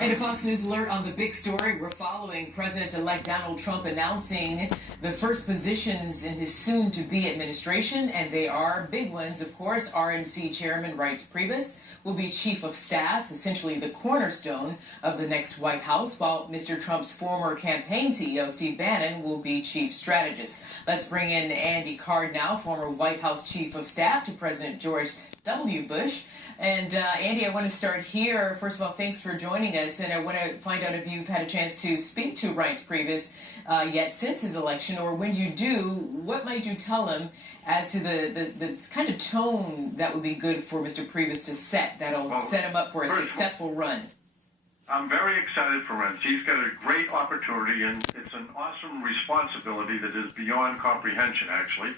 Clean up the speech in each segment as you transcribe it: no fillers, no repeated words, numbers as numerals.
And a Fox News alert on the big story. We're following President-elect Donald Trump announcing the first positions in his soon-to-be administration, and they are big ones, of course. RNC Chairman Reince Priebus will be Chief of Staff, essentially the cornerstone of the next White House, while Mr. Trump's former campaign CEO, Steve Bannon, will be Chief Strategist. Let's bring in A.Card now, former White House Chief of Staff to President George W. Bush. And Andy, I want to start here. First of all, thanks for joining us. And I want to find out if you've had a chance to speak to Reince Priebus yet since his election, or when you do, what might you tell him as to the kind of tone that would be good for Mr. Priebus to set, that'll set him up for a successful run? I'm very excited for Reince. He's got a great opportunity, and it's an awesome responsibility that is beyond comprehension, actually.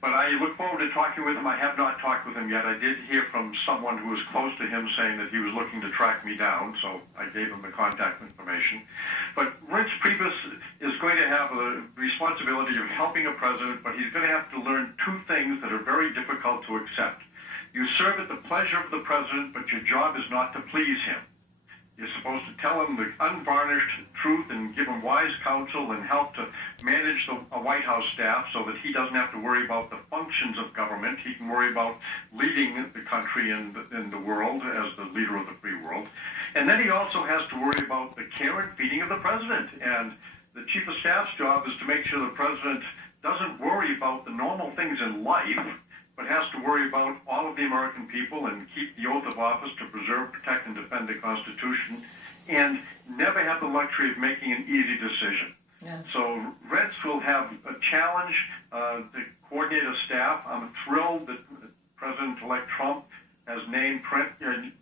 But I look forward to talking with him. I have not talked with him yet. I did hear from someone who was close to him saying that he was looking to track me down, so I gave him the contact information. But Reince Priebus is going to have the responsibility of helping a president, but he's going to have to learn two things that are very difficult to accept. You serve at the pleasure of the president, but your job is not to please him. You're supposed to tell him the unvarnished truth and give him wise counsel and help to manage a White House staff so that he doesn't have to worry about the functions of government. He can worry about leading the country and the world as the leader of the free world. And then he also has to worry about the care and feeding of the president. And the Chief of Staff's job is to make sure the president doesn't worry about the normal things in life, but has to worry about all of the American people and keep the oath of office to preserve, protect, and defend the Constitution, and never have the luxury of making an easy decision. Yeah. So Reince will have a challenge to coordinate a staff. I'm thrilled that President-elect Trump has named Reince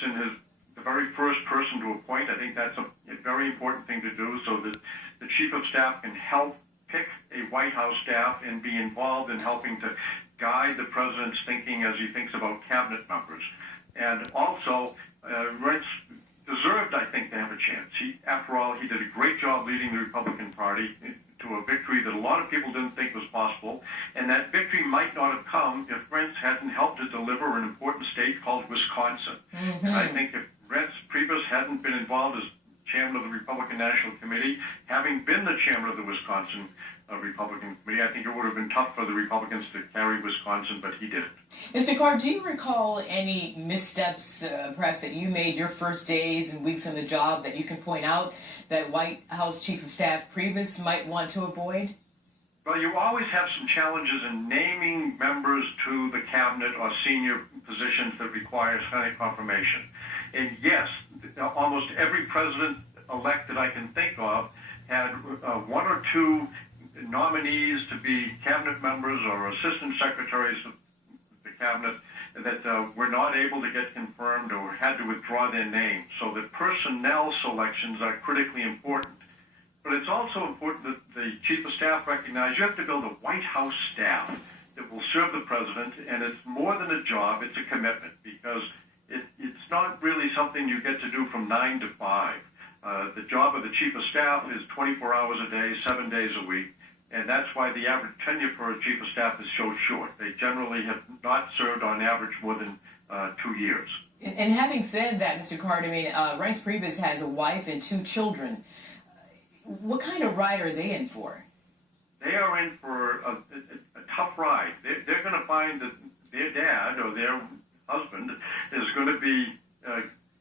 the very first person to appoint. I think that's a very important thing to do so that the Chief of Staff can help pick a White House staff and be involved in helping to guide the president's thinking as he thinks about cabinet members. And also, Reince deserved, I think, to have a chance. After all, he did a great job leading the Republican Party to a victory that a lot of people didn't think was possible, and that victory might not have come if Reince hadn't helped to deliver an important state called Wisconsin. Mm-hmm. And I think if Reince Priebus hadn't been involved as chairman of the Republican National Committee, having been the chairman of the Wisconsin Republican Committee, I think it would have been tough for the Republicans to carry Wisconsin, but he didn't. Mr. Card, do you recall any missteps, perhaps, that you made your first days and weeks on the job that you can point out that White House Chief of Staff Priebus might want to avoid? Well, you always have some challenges in naming members to the cabinet or senior positions that require Senate confirmation. And yes, almost every president-elect that I can think of had one or two nominees to be cabinet members or assistant secretaries of the cabinet that were not able to get confirmed or had to withdraw their name. So the personnel selections are critically important. But it's also important that the Chief of Staff recognize you have to build a White House staff that will serve the president, and it's more than a job, it's a commitment, because it's not really something you get to do from 9 to 5. The job of the Chief of Staff is 24 hours a day, 7 days a week. And that's why the average tenure for a Chief of Staff is so short. They generally have not served on average more than 2 years. And having said that, Mr. Card, I mean, Reince Priebus has a wife and 2 children. What kind of ride are they in for? They are in for a tough ride. They're going to find that their dad or their husband is going to be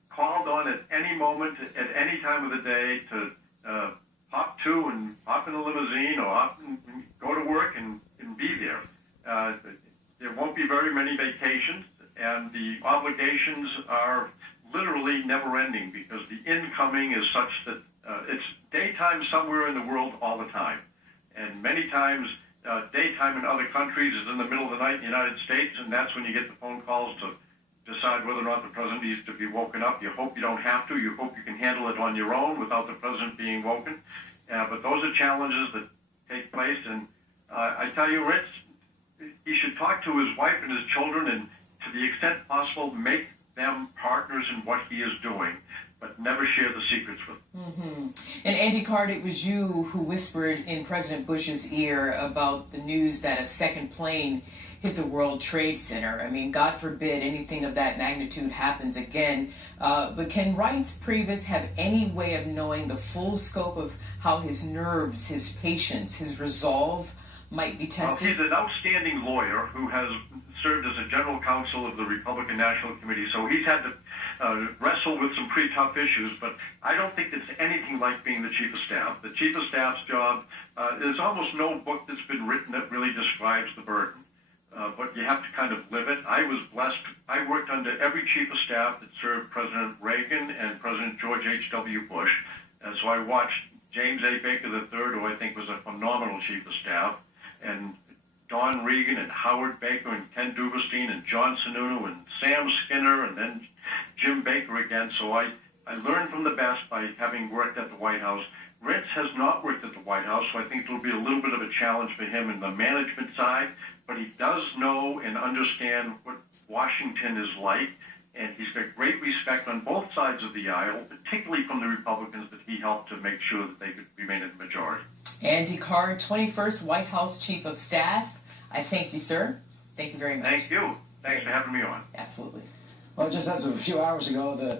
called on at any moment, at any time of the day to hop to and hop in a limousine or hop and go to work and be there. There won't be very many vacations, and the obligations are literally never-ending because the incoming is such that it's daytime somewhere in the world all the time. And many times daytime in other countries is in the middle of the night in the United States, and that's when you get the phone calls to decide whether or not the president needs to be woken up. You hope you don't have to. You hope you can handle it on your own without the president being woken. But those are challenges that take place. And I tell you, Reince, he should talk to his wife and his children and, to the extent possible, make them partners in what he is doing, but never share the secrets with them. Mm-hmm. And A.Card, it was you who whispered in President Bush's ear about the news that a second plane hit the World Trade Center. I mean, God forbid anything of that magnitude happens again. But can Reince Priebus have any way of knowing the full scope of how his nerves, his patience, his resolve might be tested? Well, he's an outstanding lawyer who has served as a general counsel of the Republican National Committee, so he's had to wrestle with some pretty tough issues, but I don't think it's anything like being the chief of staff. The chief of staff's job, there's almost no book that's been written that really describes the burden, but you have to kind of live it. I was blessed. I worked under every chief of staff that served President Reagan and President George H.W. Bush, and so I watched James A. Baker III, who I think was a phenomenal chief of staff, and Don Regan and Howard Baker and Ken Duberstein and John Sununu and Sam Skinner and then Jim Baker again. So I learned from the best by having worked at the White House. Reince has not worked at the White House, so I think it'll be a little bit of a challenge for him in the management side, but he does know and understand what Washington is like, and he's got great respect on both sides of the aisle, particularly from the Republicans that he helped to make sure that they could remain in the majority. A.Card, 21st White House Chief of Staff. I thank you, sir. Thank you very much. Thank you. Thanks for having me on. Absolutely. Well, just as of a few hours ago, the